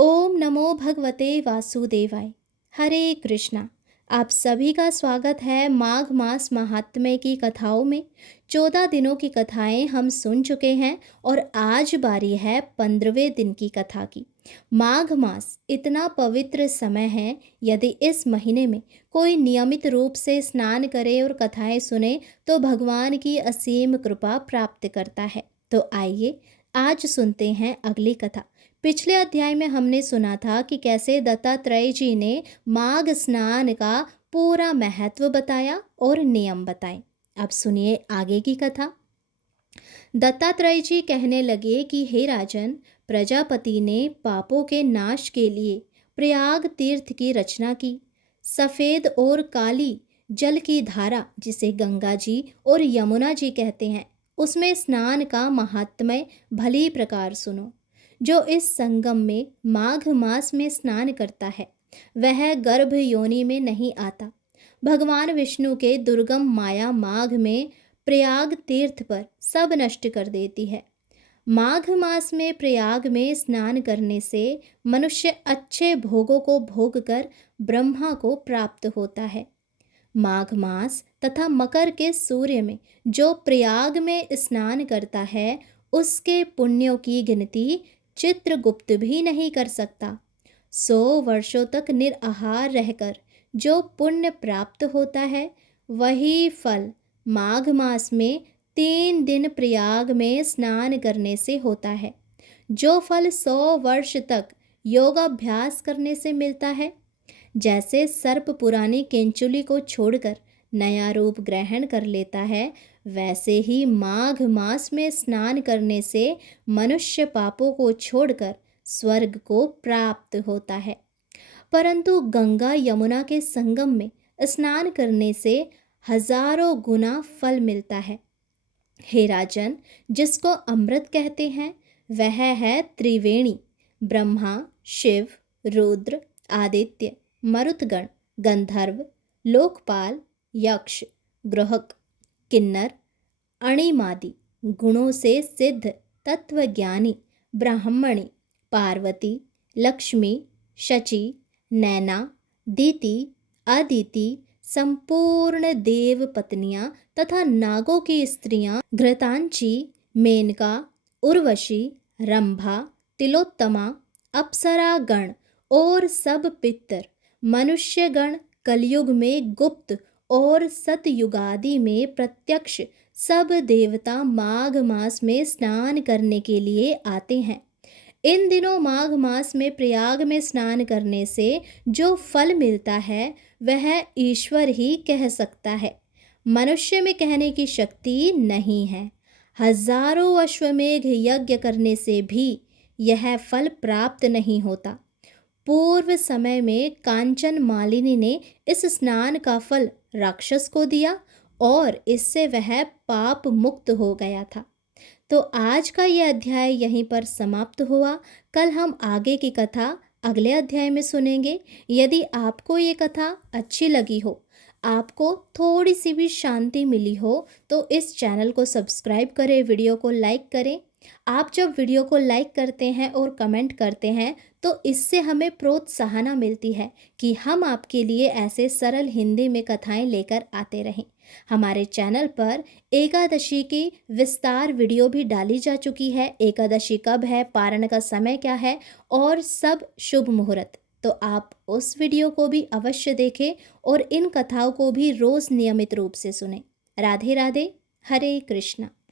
ओम नमो भगवते वासुदेवाय। हरे कृष्णा। आप सभी का स्वागत है माघ मास महात्म्य की कथाओं में। 14 दिनों की कथाएं हम सुन चुके हैं और आज बारी है 15वें दिन की कथा की। माघ मास इतना पवित्र समय है, यदि इस महीने में कोई नियमित रूप से स्नान करे और कथाएं सुने तो भगवान की असीम कृपा प्राप्त करता है। तो आइए आज सुनते हैं अगली कथा। पिछले अध्याय में हमने सुना था कि कैसे दत्तात्रेय जी ने माघ स्नान का पूरा महत्व बताया और नियम बताए। अब सुनिए आगे की कथा। दत्तात्रेय जी कहने लगे कि हे राजन, प्रजापति ने पापों के नाश के लिए प्रयाग तीर्थ की रचना की। सफेद और काली जल की धारा, जिसे गंगा जी और यमुना जी कहते हैं, उसमें स्नान का महात्म्य भली प्रकार सुनो। जो इस संगम में माघ मास में स्नान करता है वह गर्भ योनि में नहीं आता। भगवान विष्णु के दुर्गम माया माघ में प्रयाग तीर्थ पर सब नष्ट कर देती है। माघ मास में प्रयाग में स्नान करने से मनुष्य अच्छे भोगों को भोग कर ब्रह्मा को प्राप्त होता है। माघ मास तथा मकर के सूर्य में जो प्रयाग में स्नान करता है उसके पुण्यों की गिनती चित्रगुप्त भी नहीं कर सकता। 100 वर्षों तक निराहार रहकर जो पुण्य प्राप्त होता है वही फल माघ मास में 3 दिन प्रयाग में स्नान करने से होता है। जो फल 100 वर्ष तक योगाभ्यास करने से मिलता है, जैसे सर्प पुरानी केंचुली को छोड़कर नया रूप ग्रहण कर लेता है, वैसे ही माघ मास में स्नान करने से मनुष्य पापों को छोड़कर स्वर्ग को प्राप्त होता है। परंतु गंगा यमुना के संगम में स्नान करने से हजारों गुना फल मिलता है। हे राजन, जिसको अमृत कहते हैं वह है त्रिवेणी, ब्रह्मा, शिव, रुद्र, आदित्य, मरुतगण, गंधर्व, लोकपाल, यक्ष, ग्रहक, किन्नर, अणिमादि गुणों से सिद्ध तत्वज्ञानी ब्राह्मणी, पार्वती, लक्ष्मी, शची, नैना, दीति, अदिति, संपूर्ण देव पत्नियां तथा नागों की स्त्रियां घृतांची, मेनका, उर्वशी, रंभा, तिलोत्तमा, अप्सरा गण और सब पितर, मनुष्य गण, कलयुग में गुप्त और सतयुगादि में प्रत्यक्ष सब देवता माघ मास में स्नान करने के लिए आते हैं। इन दिनों माघ मास में प्रयाग में स्नान करने से जो फल मिलता है वह ईश्वर ही कह सकता है। मनुष्य में कहने की शक्ति नहीं है। हजारों अश्वमेघ यज्ञ करने से भी यह फल प्राप्त नहीं होता। पूर्व समय में कांचन मालिनी ने इस स्नान का फल राक्षस को दिया और इससे वह पाप मुक्त हो गया था। तो आज का यह अध्याय यहीं पर समाप्त हुआ। कल हम आगे की कथा अगले अध्याय में सुनेंगे। यदि आपको ये कथा अच्छी लगी हो, आपको थोड़ी सी भी शांति मिली हो, तो इस चैनल को सब्सक्राइब करें, वीडियो को लाइक करें। आप जब वीडियो को लाइक करते हैं और कमेंट करते हैं तो इससे हमें प्रोत्साहन मिलती है कि हम आपके लिए ऐसे सरल हिंदी में कथाएं लेकर आते रहें। हमारे चैनल पर एकादशी की विस्तार वीडियो भी डाली जा चुकी है। एकादशी कब है, पारण का समय क्या है और सब शुभ मुहूर्त। तो आप उस वीडियो को भी अवश्य देखें और इन कथाओं को भी रोज नियमित रूप से सुनें। राधे राधे। हरे कृष्णा।